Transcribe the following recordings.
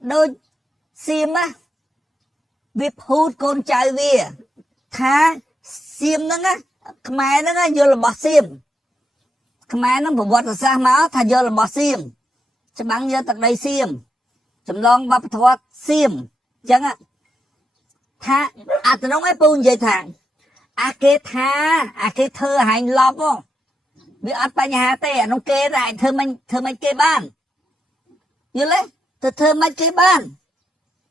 đôi xiêm á việc hút con trai về thá xiêm nó á mai nó vô là bỏ xiêm mai nó bột là sao máu thà vô là bỏ xiêm cho bằng vô tận đây xiêm chấm lon bắp thoát xiêm chẳng á thà từ nó ấy buôn vậy thằng kê thà kê thơ hành lọp không vì ăn bánh hà tê nó kê lại thơ mình kê ban như lấy thơ mình kê ban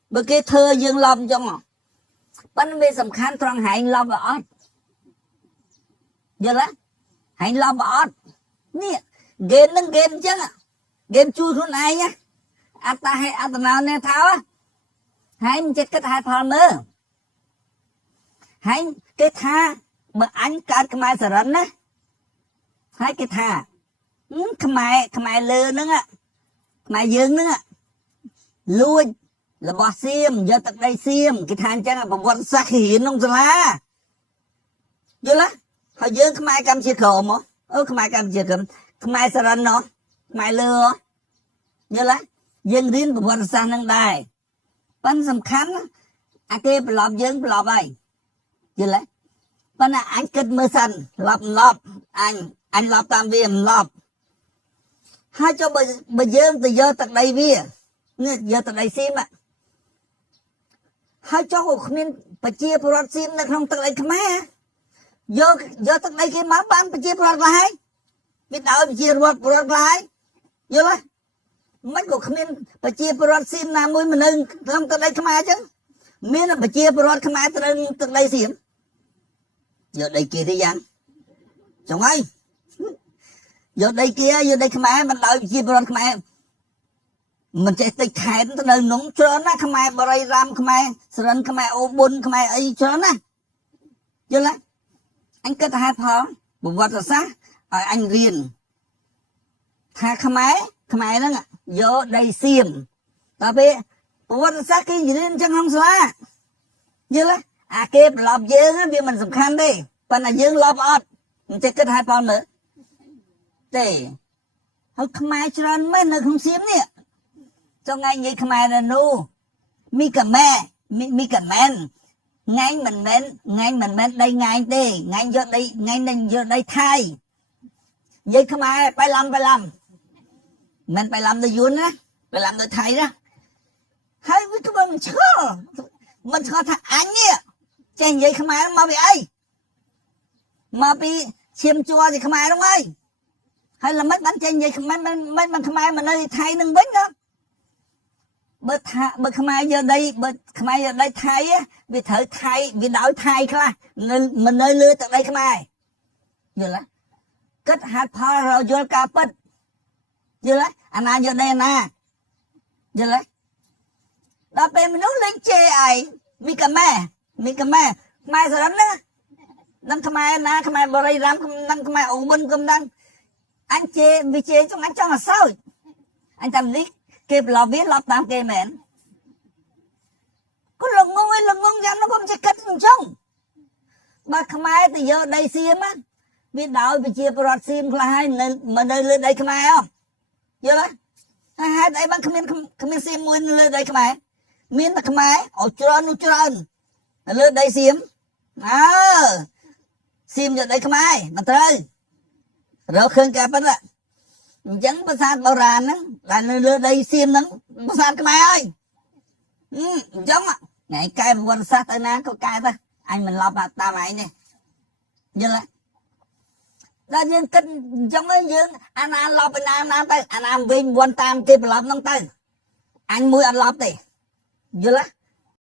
bởi cái thơ dương lòng cho ngọ bánh bê sầm khăn trong hành lòng và ớt như lấy hành lòng và ớt nè game nâng game chứ game chuiខ្លួនឯងអត់តាឲ្យអត់ណាណែថាហើយមិនចេះគិតហេតុផលមើលហើយគេថាបើអញកើតខ្មែរសរិនណាហើយគេថាខ្មែរលើហ្នឹងខ្មែរយើងហ្នឹងលួចរបស់សៀមយកទឹកដីសៀមគេថាអញ្ចឹងប្រវត្តិសាស្ត្រគេរៀនក្នុងសាលាយល់ទេហើយយើងខ្មែរកម្ពុជាក្រមខ្មែរកម្ពុជាក្រមខ្មែរសរិនណោះខ្មែរលើយល់ទេយើងរៀនប្រវត្តិសាស្ត្រនឹងដែរប៉ុន្តែសំខាន់គេប្រឡប់យើងប្រឡប់ហើយយល់ទេប៉ុន្តែអញគិតមើលសិនឡប់អញឡប់តាមវាមិនឡប់ហើយចុះបើយើងទៅយកទឹកដីវានេះយកទឹកដីសៀមហើយចុះគ្មានប្រជាពលរដ្ឋសៀមនៅក្នុងទឹកដីខ្មែរយកទឹកដីគេមកបានប្រជាពលរដ្ឋខ្លះហើយវាដោយប្រជាពលរដ្ឋខ្លះហើយយល់ទេមិនក៏គ្មានប្រជាពលរដ្ឋសៀមណាមួយមកនៅក្នុងទឹកដីខ្មែរអញ្ចឹងមានប្រជាពលរដ្ឋខ្មែរទៅនៅទឹកដីសៀមយកដីគេទេយ៉ាងចង់ហើយយកដីគេយកដីខ្មែរមិនដោយប្រជាពលរដ្ឋខ្មែរមិនចេះតិចខែនទៅនៅក្នុងច្រើនណាខ្មែរបរិយរ៉ាំខ្មែរសរិនខ្មែរអូប៊ុនខ្មែរអីច្រើនណាយល់ទេអញគិតទៅហេតុផលប្រវត្តិសាស្ត្រឲ្យអញរៀនថាខ្មែរហ្នឹងយកដីសៀមដល់ពេលប្រវត្តិសាស្ត្រគេរៀនចឹងក្នុងសាលាយល់ទេគេប្រឡប់យើងវាមិនសំខាន់ទេប៉ុន្តែយើងឡប់អត់មិនចេះគិតហេតុផលមើលទេហើយខ្មែរច្រើនមែននៅក្នុងសៀមនេះចុះថ្ងៃនិយាយខ្មែរនៅនោះមីកាម៉ែថ្ងៃមិនមែនដីថ្ងៃទេថ្ងៃយកដីថ្ងៃនឹងយកដីថៃនិយាយខ្មែរបៃឡំមិនបៃឡំទៅយួនណាបៃឡំទៅថៃណាហើយវាក៏មិនឆ្ងល់ថាអញចេះនិយាយខ្មែរមកពីអីមកពីឈាមជ័រទីខ្មែរហ្នឹងហើយល្មិចបានចេះនិយាយខ្មែរមិនខ្មែរមកនៅថៃនឹងវិញណាបើខ្មែរយកដីបើខ្មែរយកដីថៃវាត្រូវថៃវាដោយថៃខ្លះមិននៅលើទឹកដីខ្មែរយល់ទេគិតហេតុផលរយល់ការពិតយល់ទេអាណាយកដីអាណាយល់ទេដល់ពេលមនុស្សលេងជេរឯងមីកាម៉ែខ្មែរសរិនណានឹងខ្មែរណាខ្មែរបរិយរ៉ាំនឹងខ្មែរអូប៊ុនកំដងអញជេរវាជេរចង់អញចង់ឲ្យសោចអញតាមនេះគេប្រឡប់វាឡប់តាមគេមែនក៏ល្ងងយ៉ាងនោះខ្ញុំចេះគិតអញ្ចឹងបើខ្មែរទៅយកដីសៀមវាដោយប្រជាពលរដ្ឋសៀមខ្លះហើយមកនៅលើដីខ្មែរយល់ទេហេតុអីបានគ្មានសៀមមួយនៅលើដីខ្មែរមានតែខ្មែរអត់ច្រើននោះច្រើននៅលើដីសៀមសៀមយកដីខ្មែរមិនត្រូវរកឃើញការពិតអញ្ចឹងប្រាសាទបុរាណហ្នឹងដែលនៅលើដីសៀមហ្នឹងប្រាសាទខ្មែរហើយអញ្ចឹងថ្ងៃកែប្រវត្តិសាស្ត្រទៅណាក៏កែទៅអញមិនឡប់តាមឯងនេះយល់ទេដល់យើងគិតអញ្ចឹងយើងអាណាឡប់ឯណាទៅអាណាវិញវ័នតាមគេប្រឡប់ហ្នឹងទៅអញមួយអត់ឡប់ទេយល់ទេ